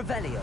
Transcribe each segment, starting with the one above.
Revelio.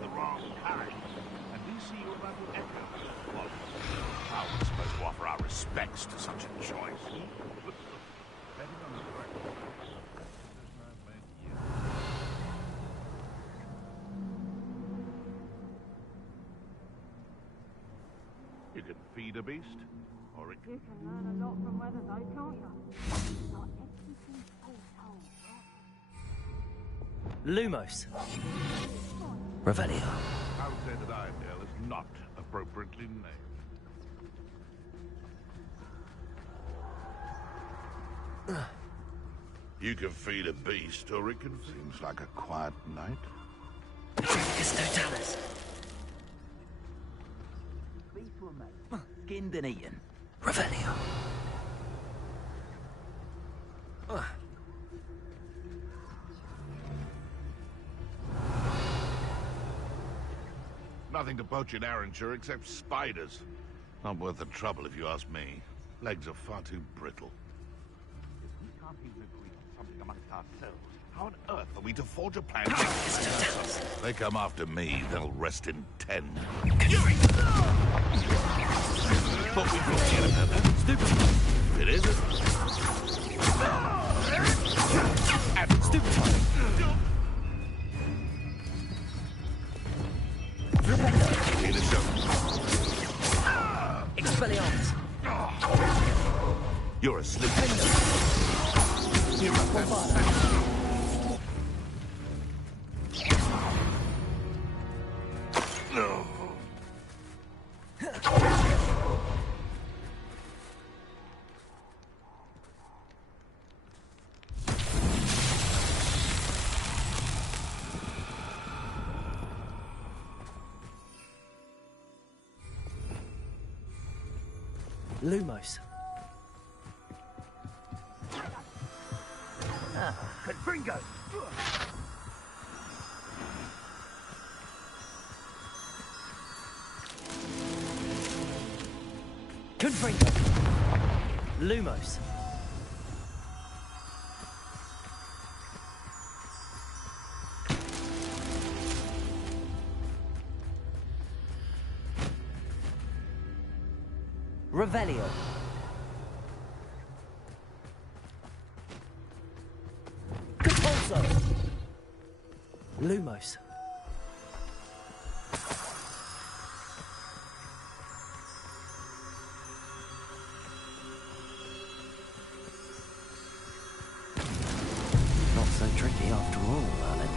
The wrong kind. And we see you about to echo. What? How are we supposed to offer our respects to such a choice? You can feed a beast, or it can... You can learn a lot from weather, though, can't you? Not everything's all told, Lumos. Revelio. I would say that Iredale is not appropriately named. You can feed a beast, or it can seems like a quiet night. Totalis. Beast were made, skinned and eaten. Revelio. Nothing to poach in Arrowshire except spiders. Not worth the trouble if you ask me. Legs are far too brittle. If we can't even agree on something amongst ourselves, how on earth are we to forge a plan? If they come after me, they'll rest in 10. Thought we'd forget about that. Stupid. It isn't. Stupid. Here to show. Expelliarmus. You're asleep. No. Lumos. Confringo! Confringo. Lumos. Revelio. Capulso. Lumos. Not so tricky after all, Merlin.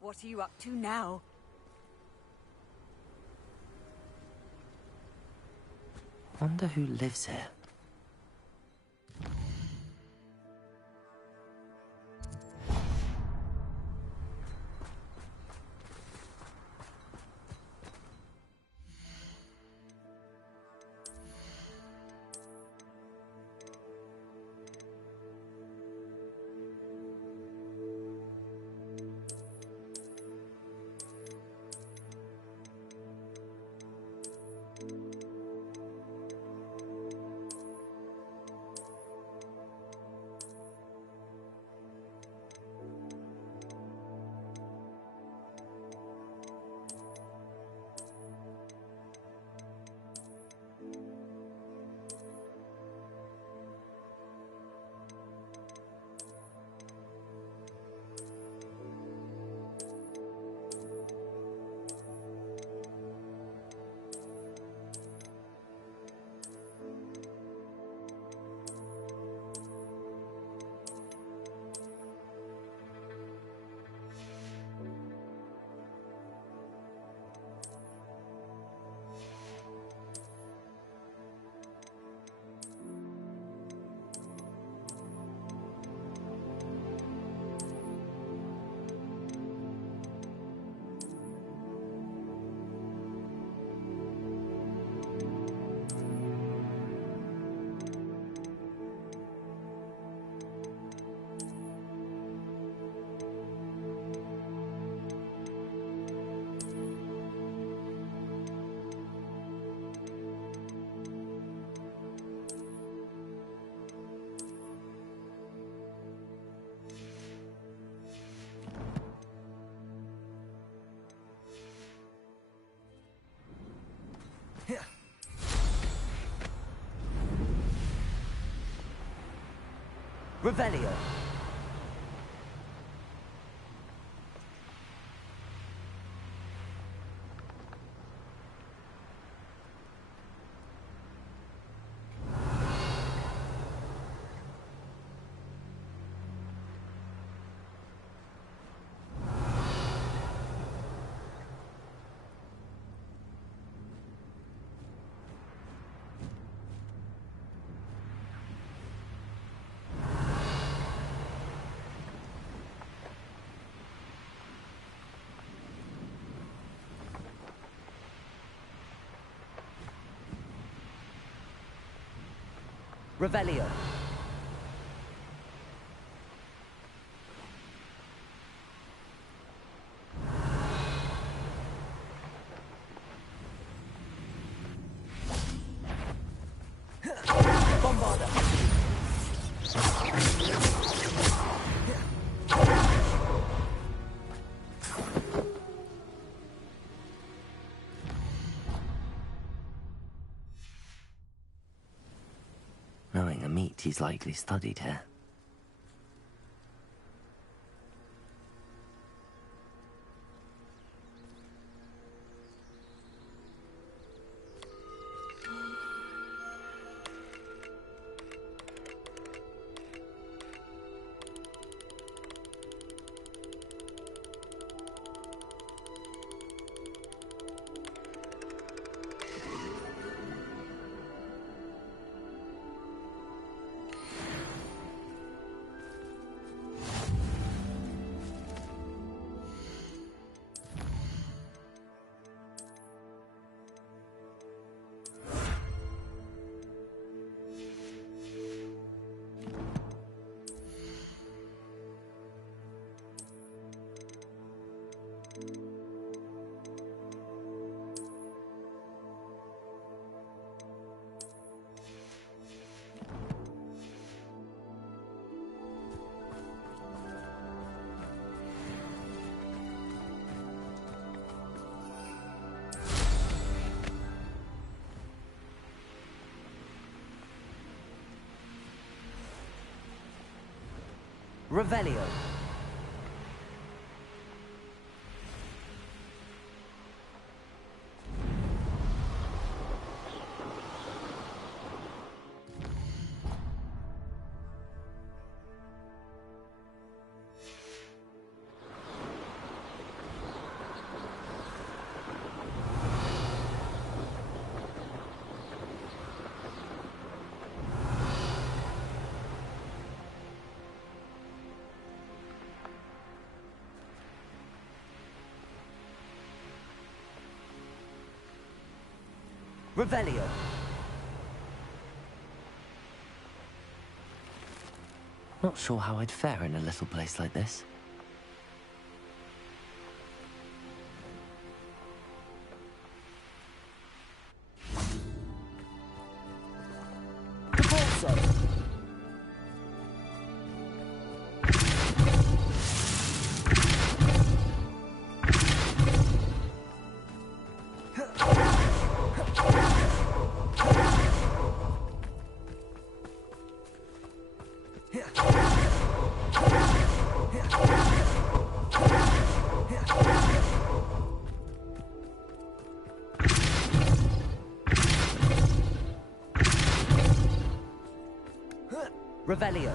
What are you up to now? Wonder who lives here. Revelio. Revelio. Bombarda. Knowing a meat, he's likely studied here. Revelio. Revelio. Not sure how I'd fare in a little place like this. Revelio.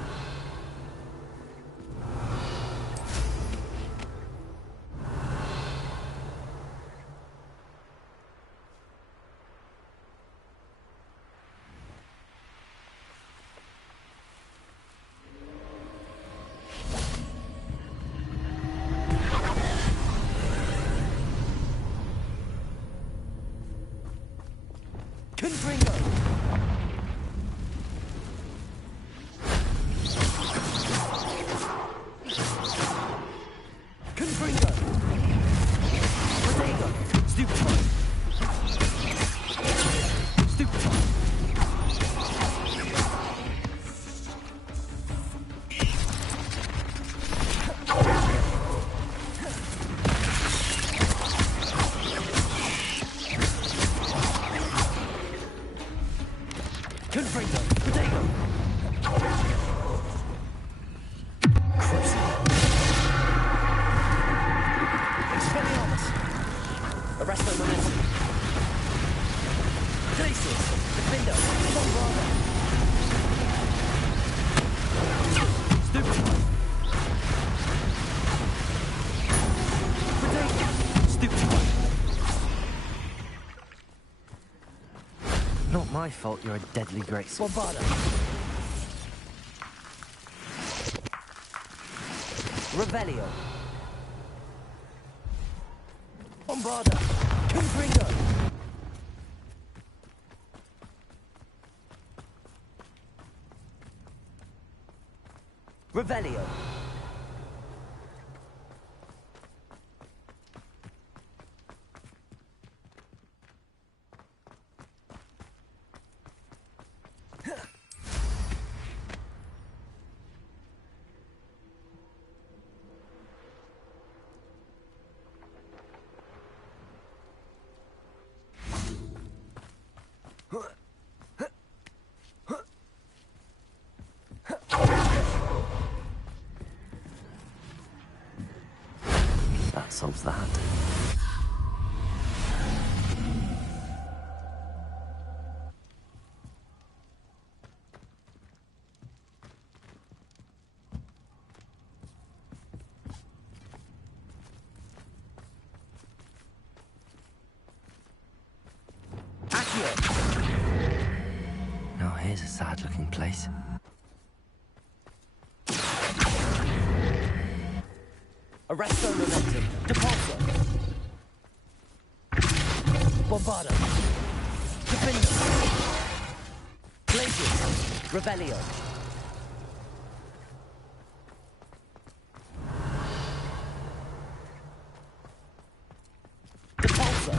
Confringo. Not my fault you're a deadly great Swabada. Revelio. Bombarda. Confringo. Revelio. That solves that. Now here's a sad-looking place. Arresto momentum. Depulso. Bombardo. Defendo. Glacius. Revelio. Depulso.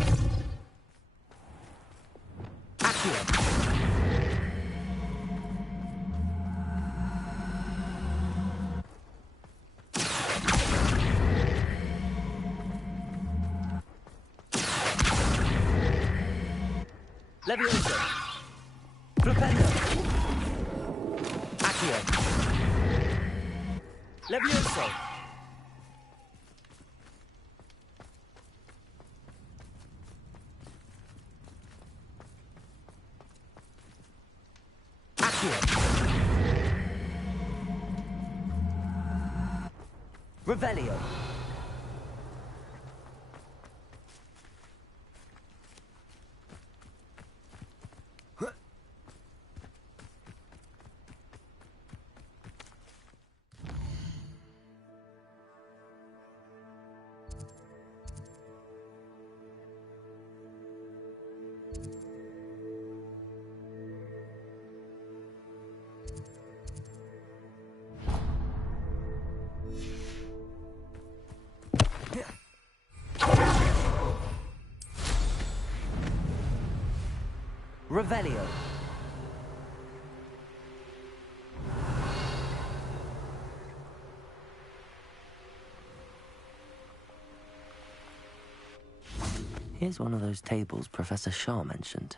Accio. Levioso. Flipendo. Accio. Levioso. Accio. Revelio. Revelio. Here's one of those tables Professor Shaw mentioned.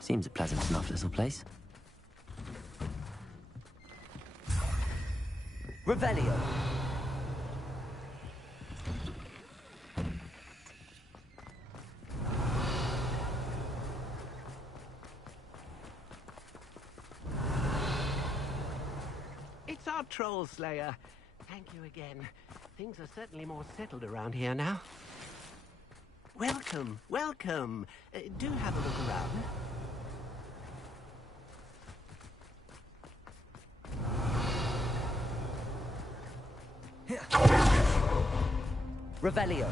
Seems a pleasant enough little place. Revelio. It's our troll slayer. Thank you again. Things are certainly more settled around here now. Welcome, welcome. Do have a look around. Revelio.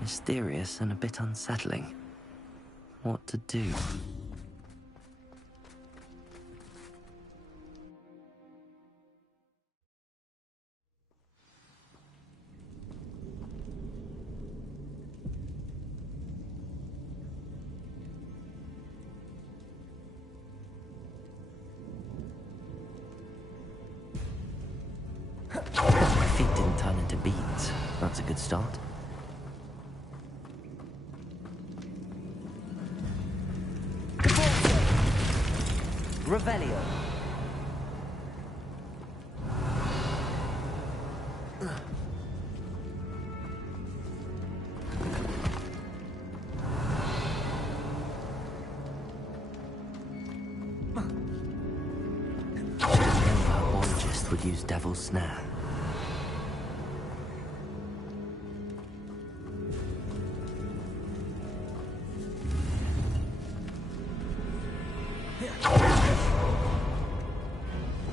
Mysterious and a bit unsettling. What to do? My feet didn't turn into beads. That's a good start. Revelio. Should have known her origist would use Devil's Snare.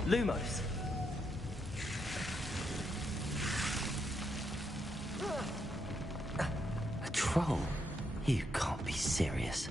Lumos. A troll? You can't be serious.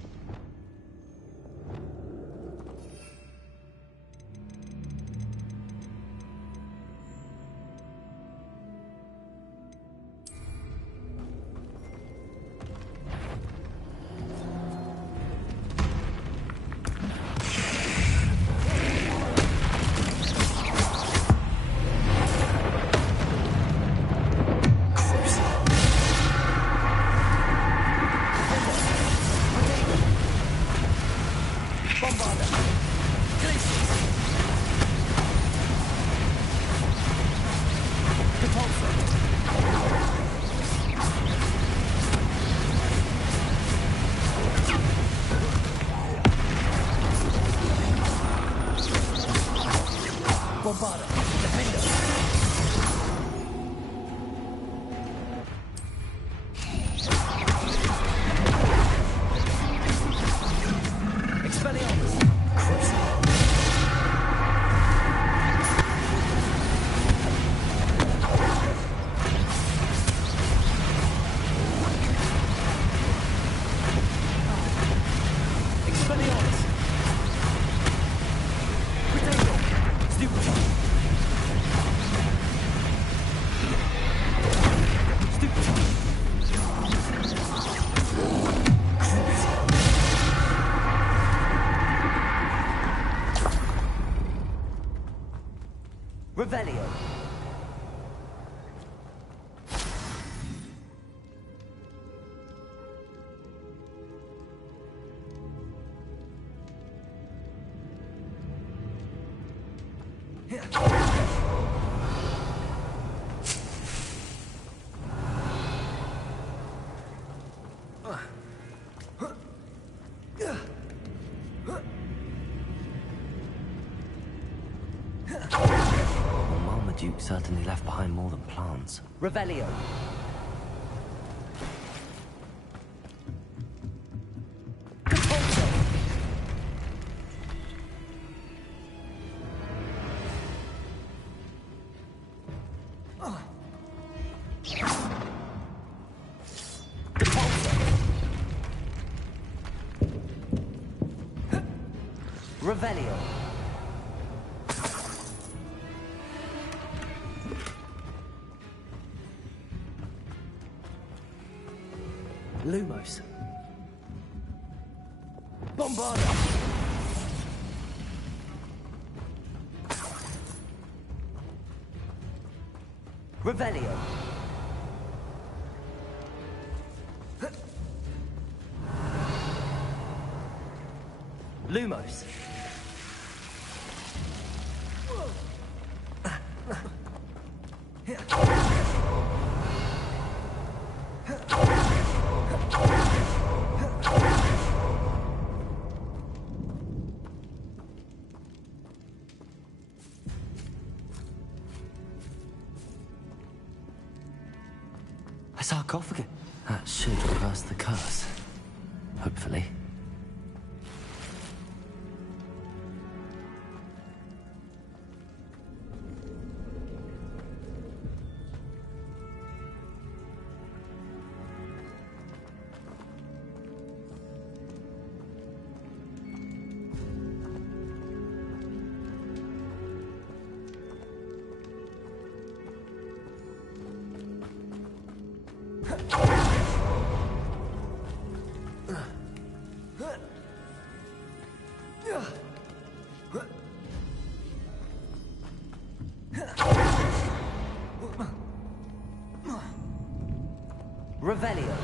Stupid. Revelio. Duke certainly left behind more than plants. Revelio. Revelio. Lumos. Bombarda. Revelio. Lumos. A sarcophagus. That should reverse the curse. Hopefully. Revelio.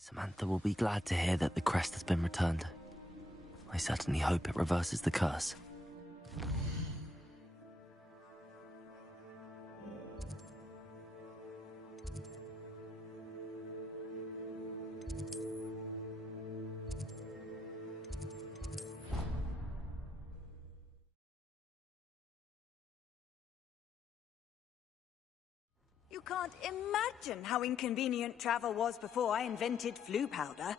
Samantha will be glad to hear that the crest has been returned. I certainly hope it reverses the curse. You can't imagine how inconvenient travel was before I invented flu powder.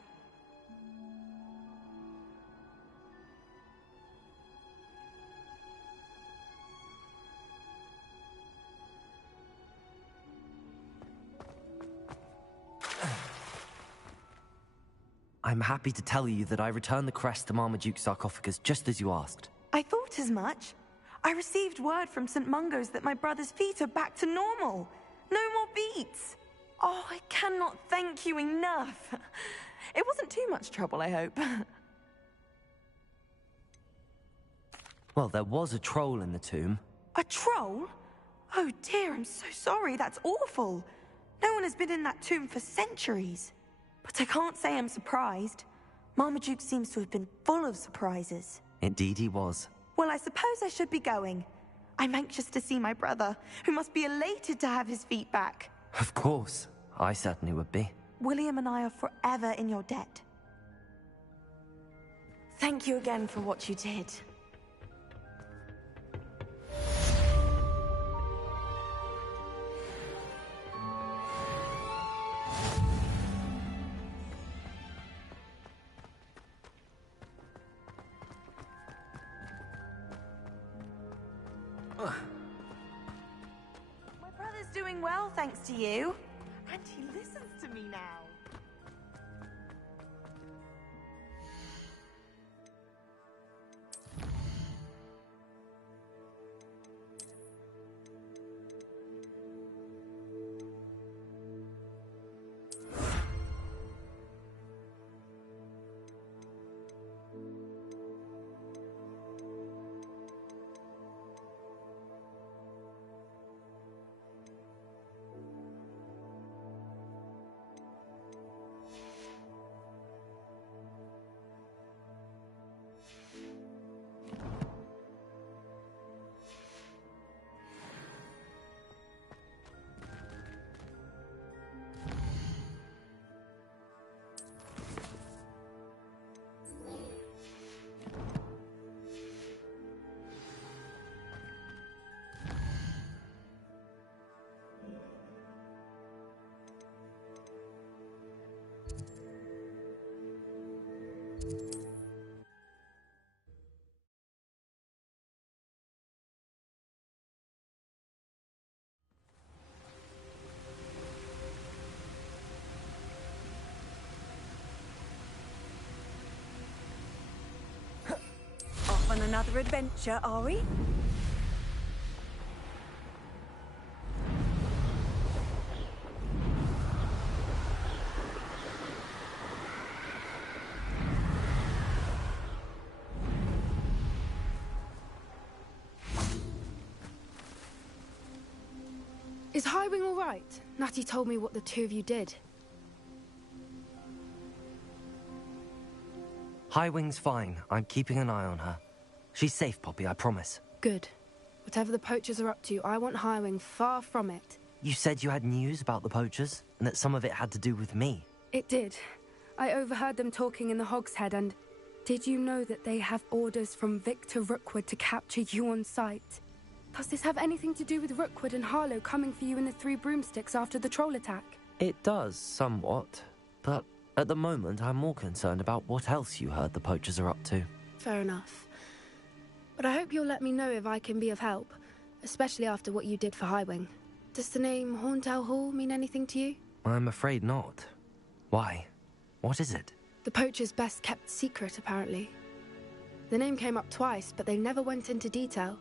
I'm happy to tell you that I returned the crest to Marmaduke's sarcophagus just as you asked. I thought as much. I received word from St. Mungo's that my brother's feet are back to normal. No more beats. Oh, I cannot thank you enough. It wasn't too much trouble, I hope. Well, there was a troll in the tomb. A troll? Oh dear, I'm so sorry. That's awful. No one has been in that tomb for centuries. But I can't say I'm surprised. Marmaduke seems to have been full of surprises. Indeed he was. Well, I suppose I should be going. I'm anxious to see my brother, who must be elated to have his feet back. Of course. I certainly would be. William and I are forever in your debt. Thank you again for what you did. doing well, thanks to you. And he listens to me now. Off on another adventure, are we? Is Highwing all right? Natty told me what the two of you did. Highwing's fine. I'm keeping an eye on her. She's safe, Poppy, I promise. Good. Whatever the poachers are up to, I want Highwing far from it. You said you had news about the poachers, and that some of it had to do with me. It did. I overheard them talking in the Hogshead, and did you know that they have orders from Victor Rookwood to capture you on sight? Does this have anything to do with Rookwood and Harlow coming for you in the Three Broomsticks after the troll attack? It does, somewhat. But at the moment, I'm more concerned about what else you heard the poachers are up to. Fair enough. But I hope you'll let me know if I can be of help, especially after what you did for Highwing. Does the name Horntown Hall mean anything to you? I'm afraid not. Why? What is it? The poachers' best kept secret, apparently. The name came up twice, but they never went into detail.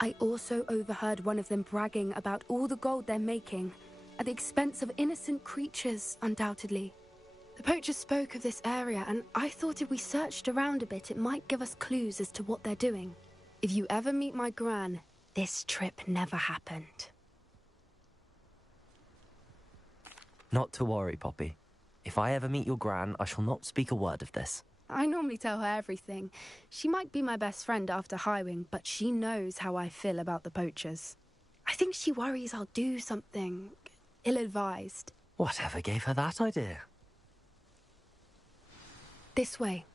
I also overheard one of them bragging about all the gold they're making, at the expense of innocent creatures, undoubtedly. The poachers spoke of this area, and I thought if we searched around a bit, it might give us clues as to what they're doing. If you ever meet my gran, this trip never happened. Not to worry, Poppy. If I ever meet your gran, I shall not speak a word of this. I normally tell her everything. She might be my best friend after Highwing, but she knows how I feel about the poachers. I think she worries I'll do something ill-advised. Whatever gave her that idea? This way.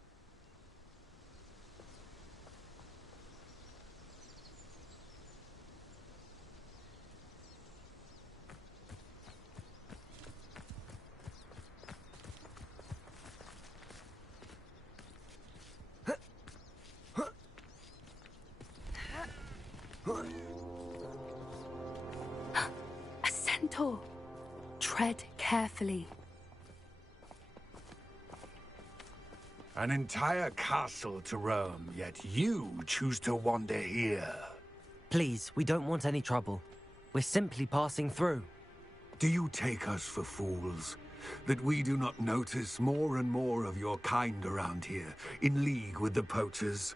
A centaur. Tread carefully. An entire castle to roam, yet you choose to wander here. Please, we don't want any trouble. We're simply passing through. Do you take us for fools? That we do not notice more and more of your kind around here, in league with the poachers?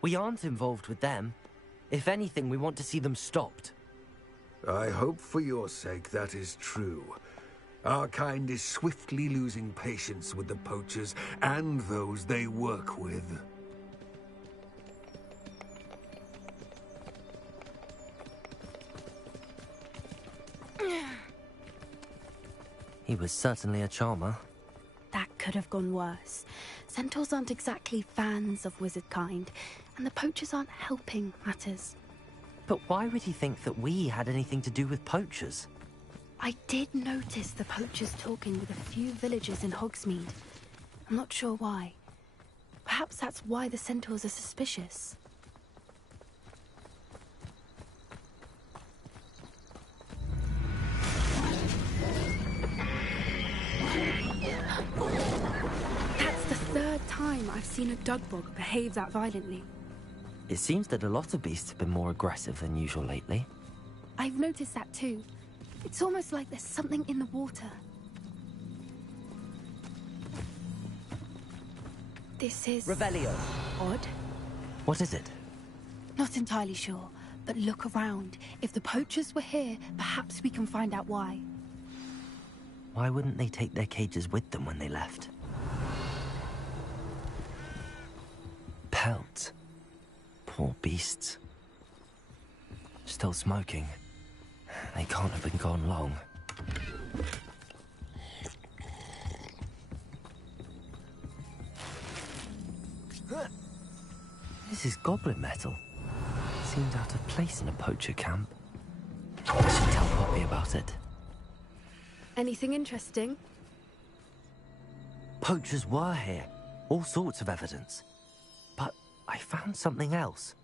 We aren't involved with them. If anything, we want to see them stopped. I hope for your sake that is true. Our kind is swiftly losing patience with the poachers and those they work with. He was certainly a charmer. That could have gone worse. Centaurs aren't exactly fans of wizard kind, and the poachers aren't helping matters. But why would he think that we had anything to do with poachers? I did notice the poachers talking with a few villagers in Hogsmeade. I'm not sure why. Perhaps that's why the centaurs are suspicious. I've seen a dugbog behave that violently. It seems that a lot of beasts have been more aggressive than usual lately. I've noticed that too. It's almost like there's something in the water. This is... Revelio. odd. What is it? Not entirely sure, but look around. If the poachers were here, perhaps we can find out why. Why wouldn't they take their cages with them when they left? Pelts. Poor beasts. Still smoking. They can't have been gone long. This is goblin metal. Seems out of place in a poacher camp. I should tell Poppy about it. Anything interesting? Poachers were here. All sorts of evidence. But I found something else.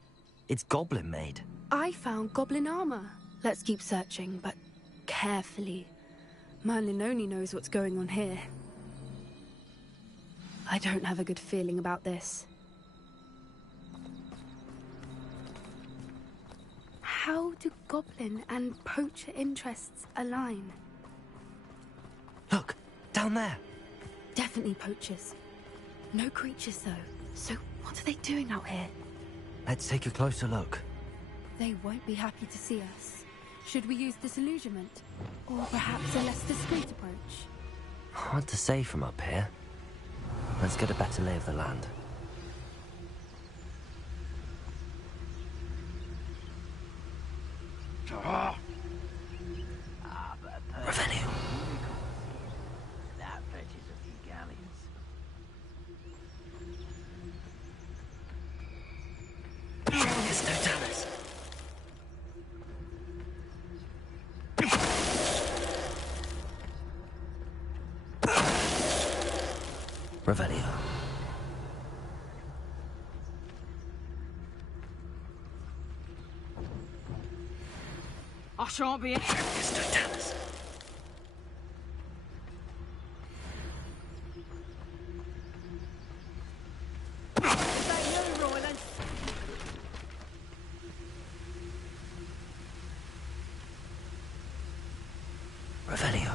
It's goblin-made. I found goblin armor. Let's keep searching, but carefully. Merlin only knows what's going on here. I don't have a good feeling about this. How do goblin and poacher interests align? Look, down there. Definitely poachers. No creatures, though. So what are they doing out here? Let's take a closer look. They won't be happy to see us. Should we use disillusionment? Or perhaps a less discreet approach? Hard to say from up here. Let's get a better lay of the land. Revelio. That fetches a few galleons. It's no Dallas. Revelio. I shan't be... It's no Dallas. Is that you, Royland? Revelio.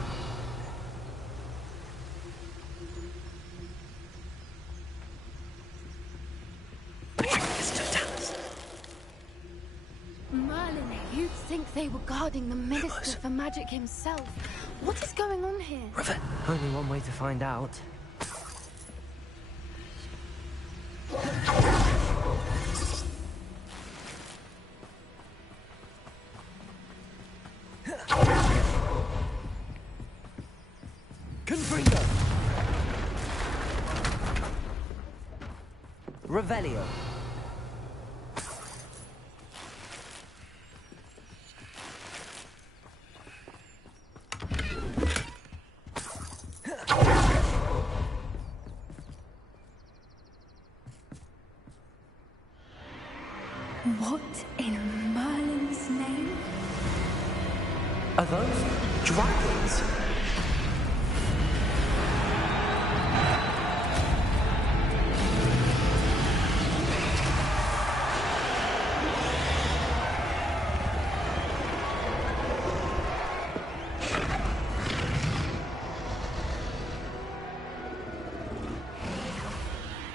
It's no Dallas. Merlin, you'd think they were guarding the Minister for Magic himself. What is going on here? Only one way to find out. Confringo. Revelio. What in Merlin's name? Are those dragons?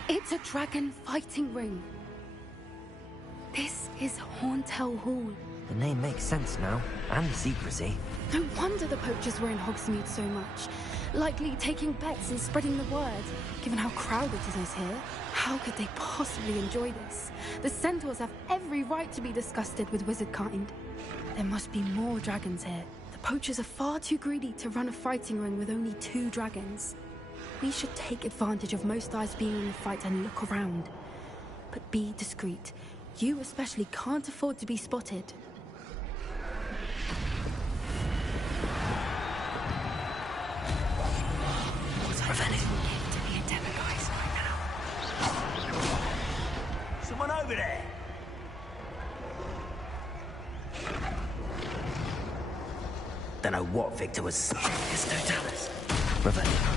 It's a dragon fighting ring. This is Hauntel Hall. The name makes sense now, and the secrecy. No wonder the poachers were in Hogsmeade so much. Likely taking bets and spreading the word. Given how crowded it is here, how could they possibly enjoy this? The centaurs have every right to be disgusted with wizard kind. There must be more dragons here. The poachers are far too greedy to run a fighting ring with only 2 dragons. We should take advantage of most eyes being in the fight and look around. But be discreet. You especially can't afford to be spotted. To be a demiguise right now. Someone over there. Don't know what Victor was saying. It's no Dallas. Revelio.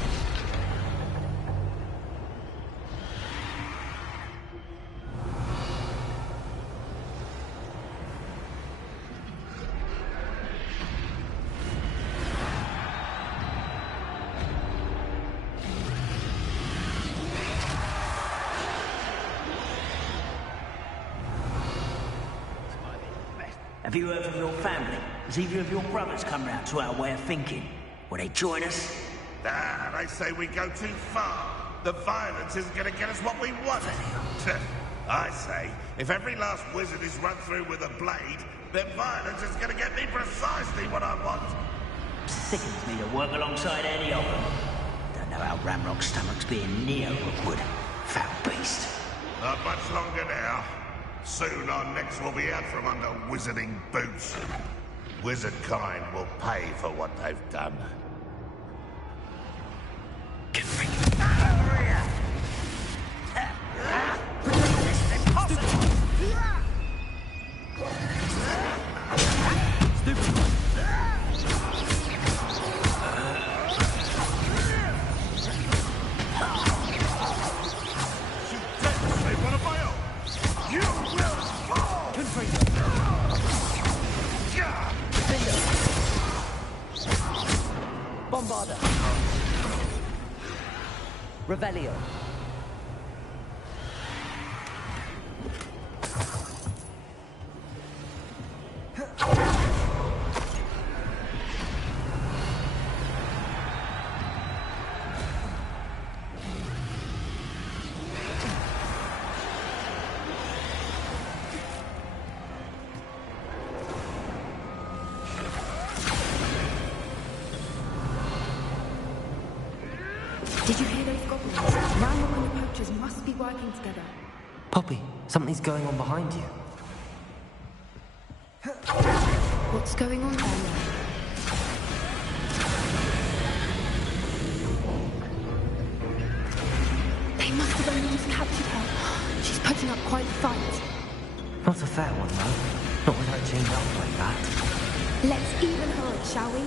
Have you heard from your family? Has either of your brothers come round to our way of thinking? Will they join us? Ah, they say we go too far. The violence isn't going to get us what we want. I say, if every last wizard is run through with a blade, then violence is going to get me precisely what I want. Sickens me to work alongside any of them. Don't know how Ramrock's stomach's being near Rookwood. Foul beast. Not much longer now. Soon our necks will be out from under wizarding boots. Wizard kind will pay for what they've done. Bombarder. Revelio. Did you hear those goblins? Ramrock and the poachers must be working together. Poppy, something's going on behind you. What's going on down there? They must have only just captured her. She's putting up quite a fight. Not a fair one, though. Not with her chained up like that. Let's even her up, shall we?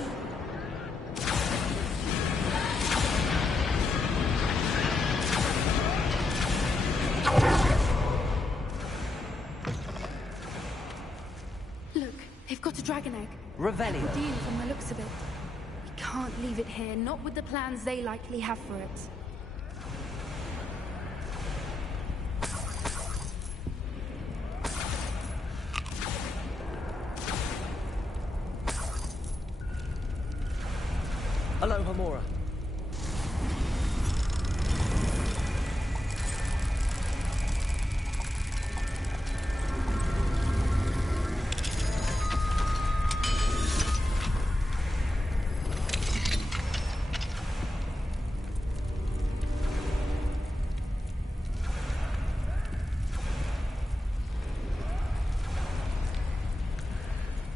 Look, they've got a dragon egg. Revelio. Dean from the looks of it. We can't leave it here, not with the plans they likely have for it. Hello, Hamura.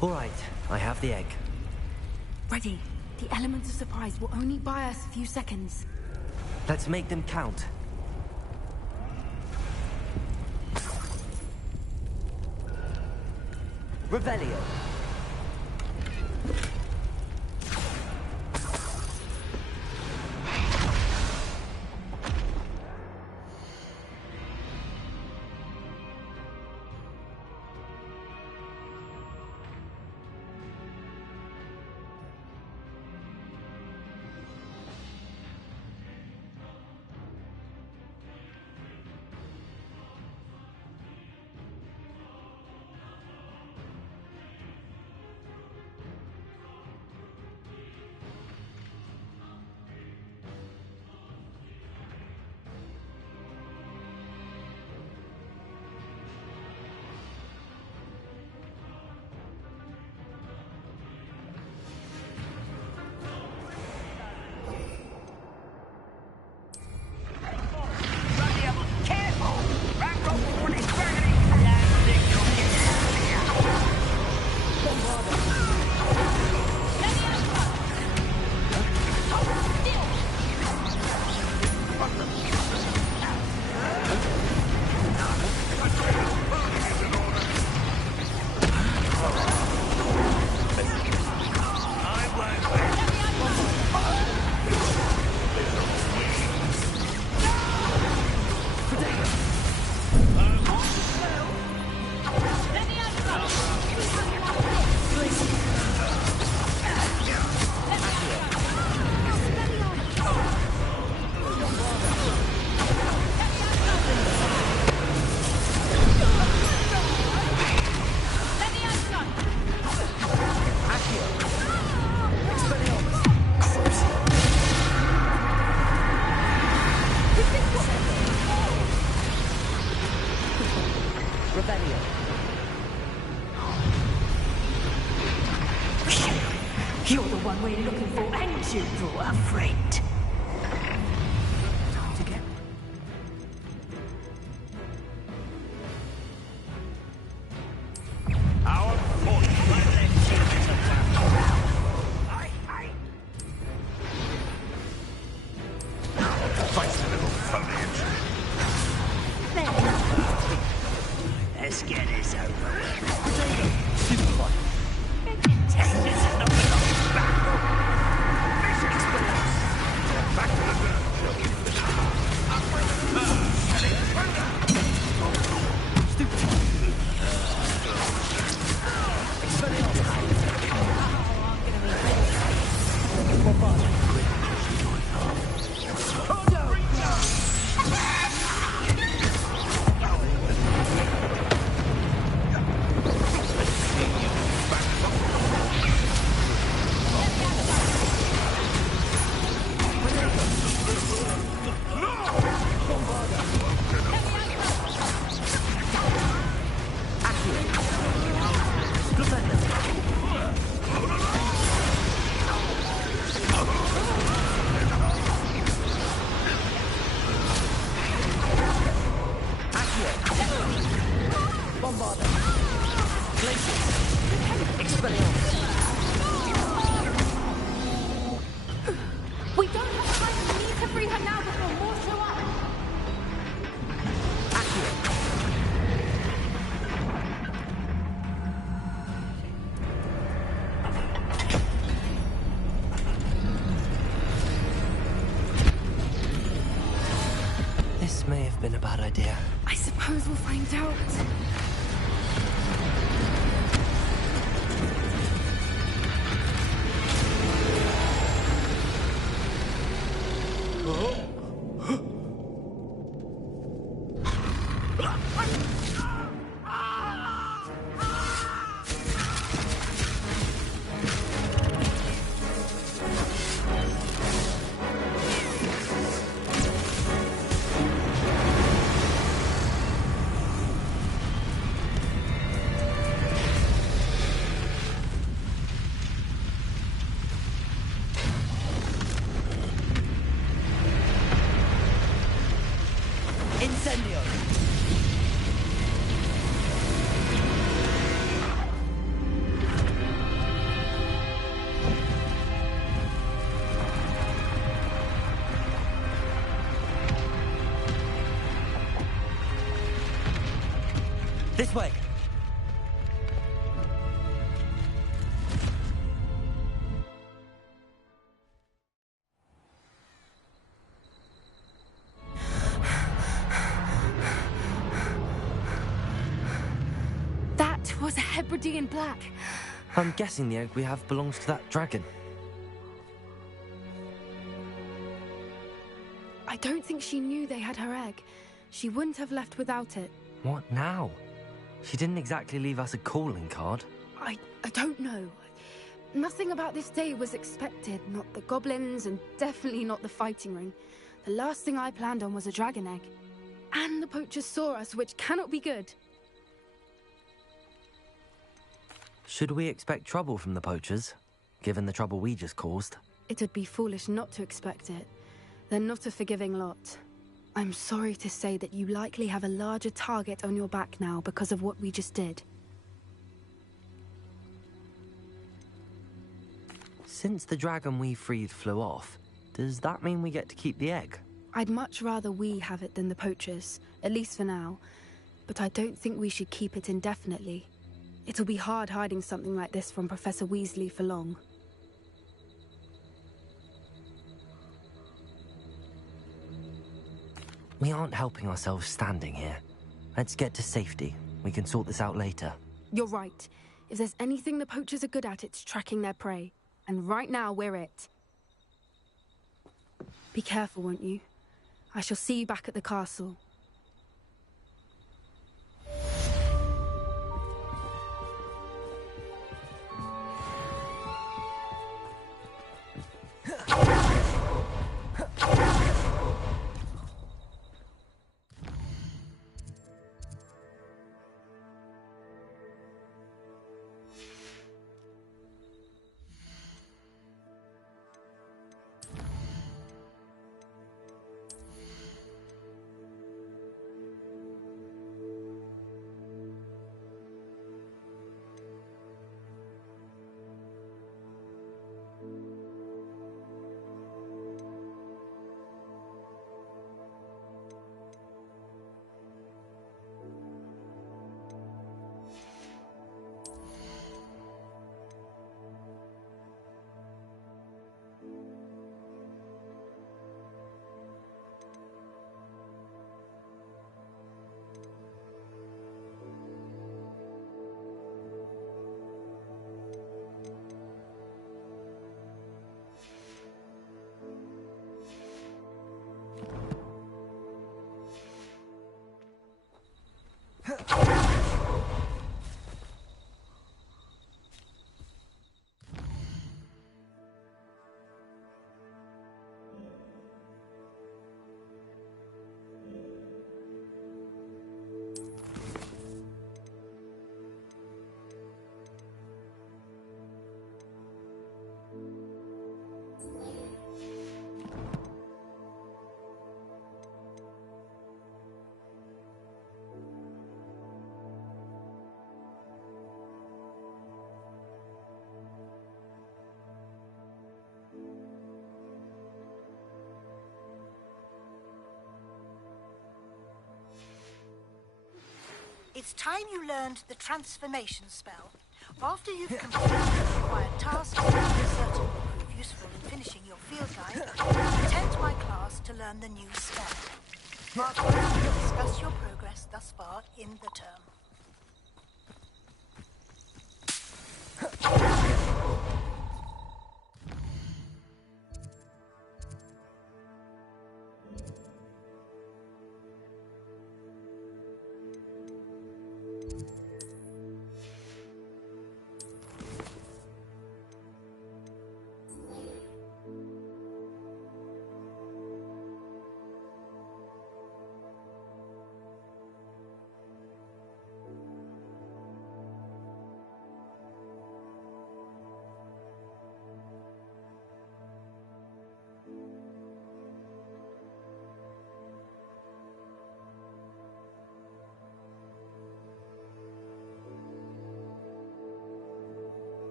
All right, I have the egg. Ready. The element of surprise will only buy us a few seconds. Let's make them count. Revelio. You're the one we're looking for, and you brought a friend. Time to get... Our fortune. Face a little foliage. Let's get this over with. Superfly. This is not Back to the dirt. We don't have time. We need to free her now before more show up. This may have been a bad idea. I suppose we'll find out. Incendio! This way! That was a Hebridean black. I'm guessing the egg we have belongs to that dragon. I don't think she knew they had her egg. She wouldn't have left without it. What now? She didn't exactly leave us a calling card. I don't know. Nothing about this day was expected. Not the goblins, and definitely not the fighting ring. The last thing I planned on was a dragon egg. And the poachers saw us, which cannot be good. Should we expect trouble from the poachers, given the trouble we just caused? It'd be foolish not to expect it. They're not a forgiving lot. I'm sorry to say that you likely have a larger target on your back now because of what we just did. Since the dragon we freed flew off, does that mean we get to keep the egg? I'd much rather we have it than the poachers, at least for now. But I don't think we should keep it indefinitely. It'll be hard hiding something like this from Professor Weasley for long. We aren't helping ourselves standing here. Let's get to safety. We can sort this out later. You're right. If there's anything the poachers are good at, it's tracking their prey. And right now, we're it. Be careful, won't you? I shall see you back at the castle. It's time you learned the transformation spell. After you've completed the required task, certain will prove useful in finishing your field guide, attend my class to learn the new spell. Afterwards, we'll discuss your progress thus far in the term.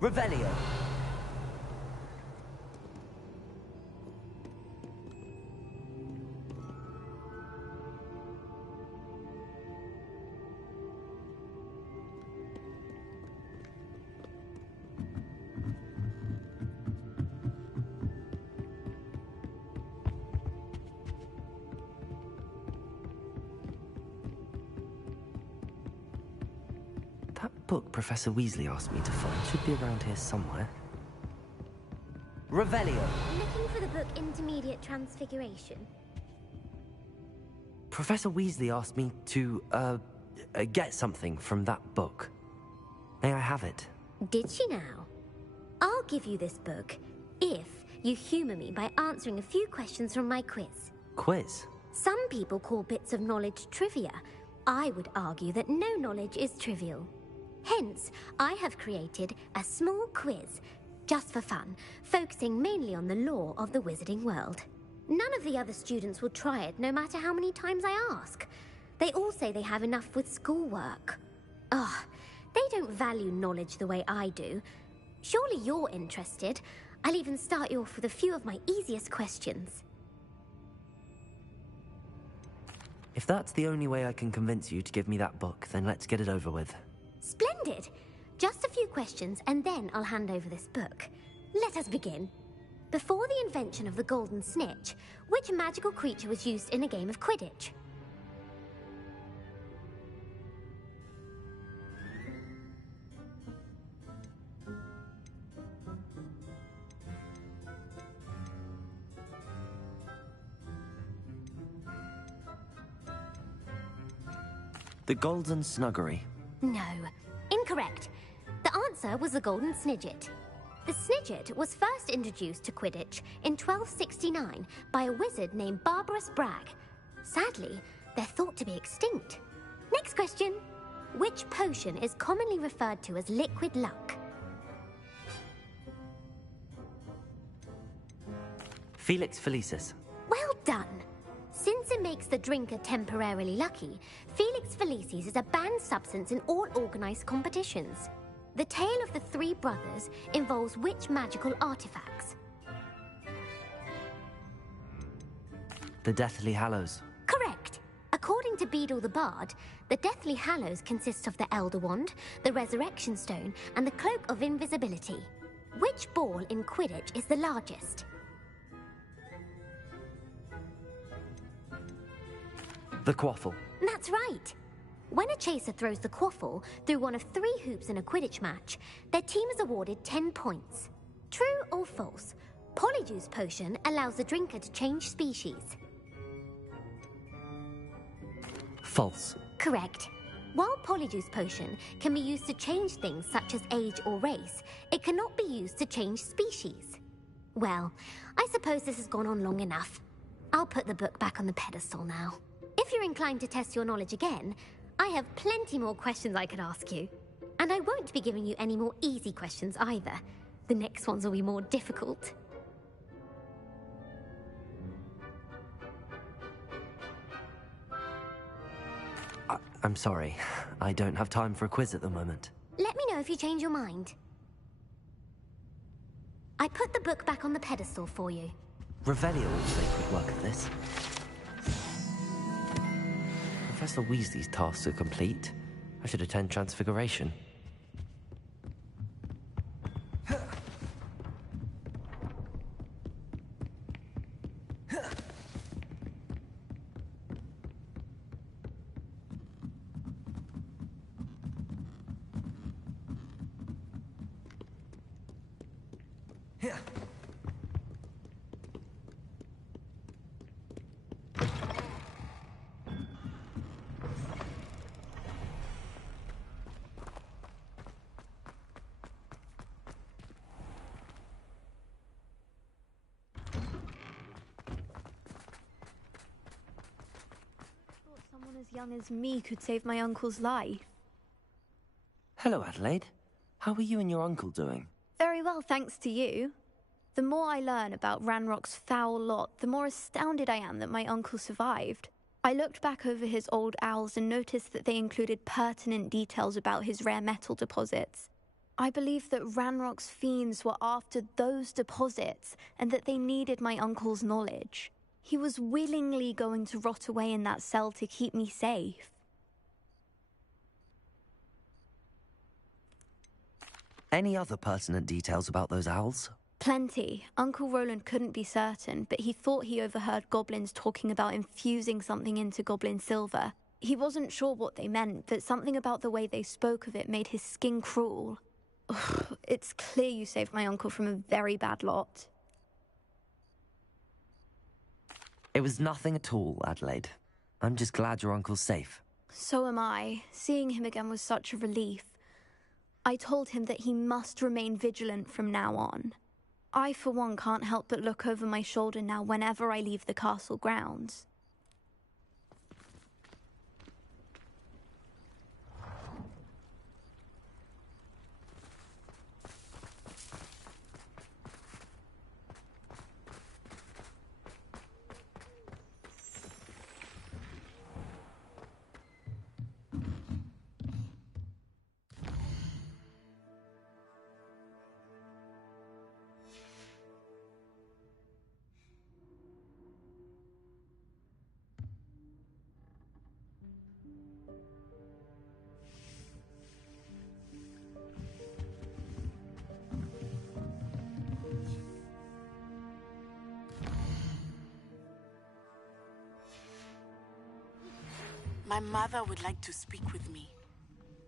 Revelio. That book Professor Weasley asked me to find should be around here somewhere. Revelio. Looking for the book Intermediate Transfiguration? Professor Weasley asked me to, get something from that book. May I have it? Did she now? I'll give you this book if you humor me by answering a few questions from my quiz. Quiz? Some people call bits of knowledge trivia. I would argue that no knowledge is trivial. Hence, I have created a small quiz, just for fun, focusing mainly on the lore of the wizarding world. None of the other students will try it, no matter how many times I ask. They all say they have enough with schoolwork. Ugh, they don't value knowledge the way I do. Surely you're interested. I'll even start you off with a few of my easiest questions. If that's the only way I can convince you to give me that book, then let's get it over with. Splendid! Just a few questions, and then I'll hand over this book. Let us begin. Before the invention of the golden snitch, which magical creature was used in a game of Quidditch? The Golden Snuggery. No. Incorrect. The answer was the golden snidget. The snidget was first introduced to Quidditch in 1269 by a wizard named Barbarous Bragg. Sadly, they're thought to be extinct. Next question. Which potion is commonly referred to as liquid luck? Felix Felicis. Well done. Since it makes the drinker temporarily lucky, Felix Felicis is a banned substance in all organized competitions. The tale of the three brothers involves which magical artifacts? The Deathly Hallows. Correct. According to Beedle the Bard, the Deathly Hallows consists of the Elder Wand, the Resurrection Stone, and the Cloak of Invisibility. Which ball in Quidditch is the largest? The quaffle. That's right. When a chaser throws the quaffle through one of 3 hoops in a Quidditch match, their team is awarded 10 points. True or false? Polyjuice Potion allows the drinker to change species. False. Correct. While Polyjuice Potion can be used to change things such as age or race, it cannot be used to change species. Well, I suppose this has gone on long enough. I'll put the book back on the pedestal now. If you're inclined to test your knowledge again, I have plenty more questions I could ask you. And I won't be giving you any more easy questions either. The next ones will be more difficult. I'm sorry. I don't have time for a quiz at the moment. Let me know if you change your mind. I put the book back on the pedestal for you. Revelio will make quick work of this. Professor Weasley's tasks are complete. I should attend Transfiguration. Someone as young as me could save my uncle's life. Hello, Adelaide. How are you and your uncle doing? Very well, thanks to you. The more I learn about Ranrock's foul lot, the more astounded I am that my uncle survived. I looked back over his old owls and noticed that they included pertinent details about his rare metal deposits. I believe that Ranrock's fiends were after those deposits and that they needed my uncle's knowledge. He was willingly going to rot away in that cell to keep me safe. Any other pertinent details about those owls? Plenty. Uncle Roland couldn't be certain, but he thought he overheard goblins talking about infusing something into goblin silver. He wasn't sure what they meant, but something about the way they spoke of it made his skin crawl. Ugh, it's clear you saved my uncle from a very bad lot. It was nothing at all, Adelaide. I'm just glad your uncle's safe. So am I. Seeing him again was such a relief. I told him that he must remain vigilant from now on. I, for one, can't help but look over my shoulder now whenever I leave the castle grounds. My mother would like to speak with me.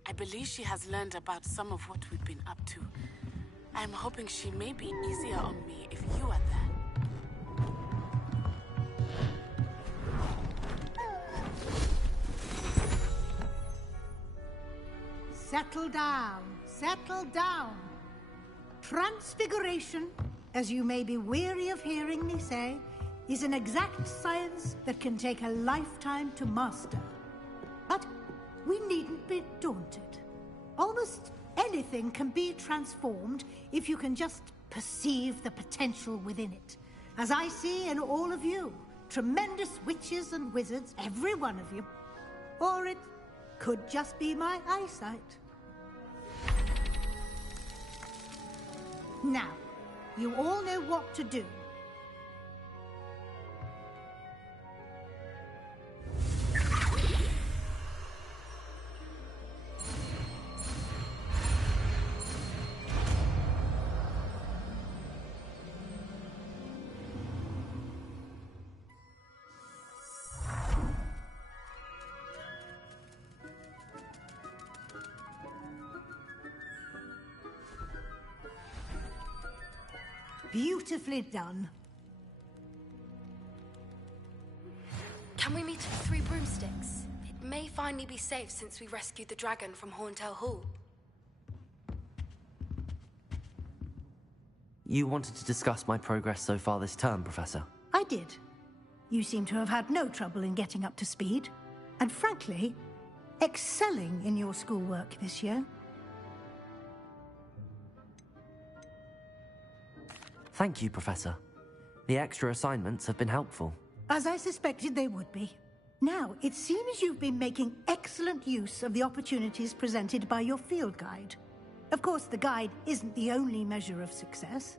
I believe she has learned about some of what we've been up to. I am hoping she may be easier on me if you are there. Settle down. Settle down. Transfiguration, as you may be weary of hearing me say, is an exact science that can take a lifetime to master. But we needn't be daunted. Almost anything can be transformed if you can just perceive the potential within it. As I see in all of you, tremendous witches and wizards, every one of you. Or it could just be my eyesight. Now, you all know what to do. Beautifully done. Can we meet at the Three Broomsticks? It may finally be safe since we rescued the dragon from Horntail Hall. You wanted to discuss my progress so far this term, Professor? I did. You seem to have had no trouble in getting up to speed. And frankly, excelling in your schoolwork this year. Thank you, Professor. The extra assignments have been helpful. As I suspected they would be. Now, it seems you've been making excellent use of the opportunities presented by your field guide. Of course, the guide isn't the only measure of success.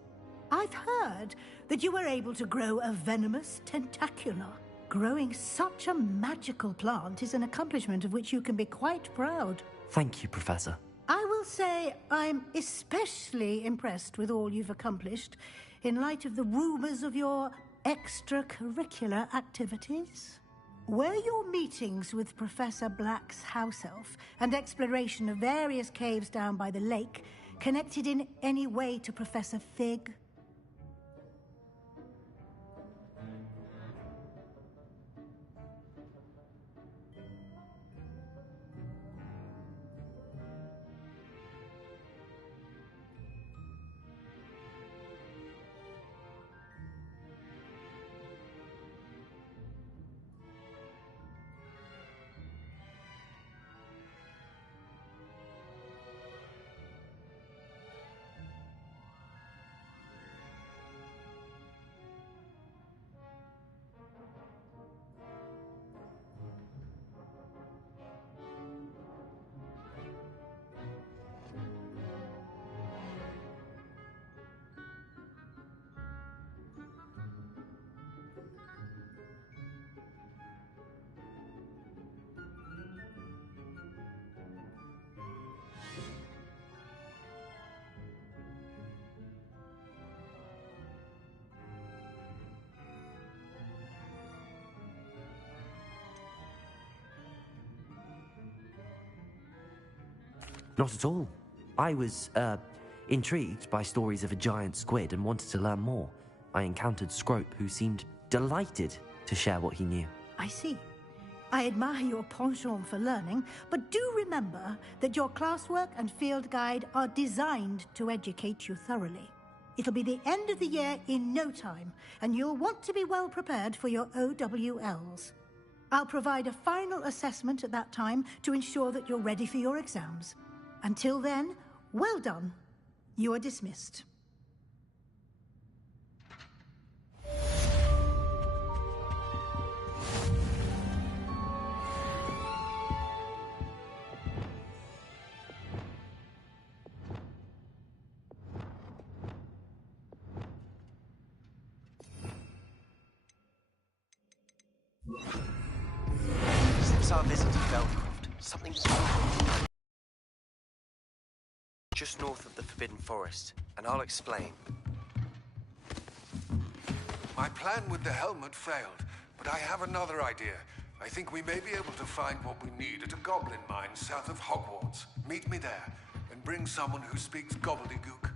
I've heard that you were able to grow a venomous tentacula. Growing such a magical plant is an accomplishment of which you can be quite proud. Thank you, Professor. I will say I'm especially impressed with all you've accomplished in light of the rumors of your extracurricular activities. Were your meetings with Professor Black's house elf and exploration of various caves down by the lake connected in any way to Professor Fig? Not at all. I was, intrigued by stories of a giant squid and wanted to learn more. I encountered Scrope, who seemed delighted to share what he knew. I see. I admire your penchant for learning, but do remember that your classwork and field guide are designed to educate you thoroughly. It'll be the end of the year in no time, and you'll want to be well prepared for your OWLs. I'll provide a final assessment at that time to ensure that you're ready for your exams. Until then, well done. You are dismissed. Since our visit to Belcroft, something's just north of the Forbidden Forest, and I'll explain. My plan with the helmet failed, but I have another idea. I think we may be able to find what we need at a goblin mine south of Hogwarts. Meet me there, and bring someone who speaks gobbledygook.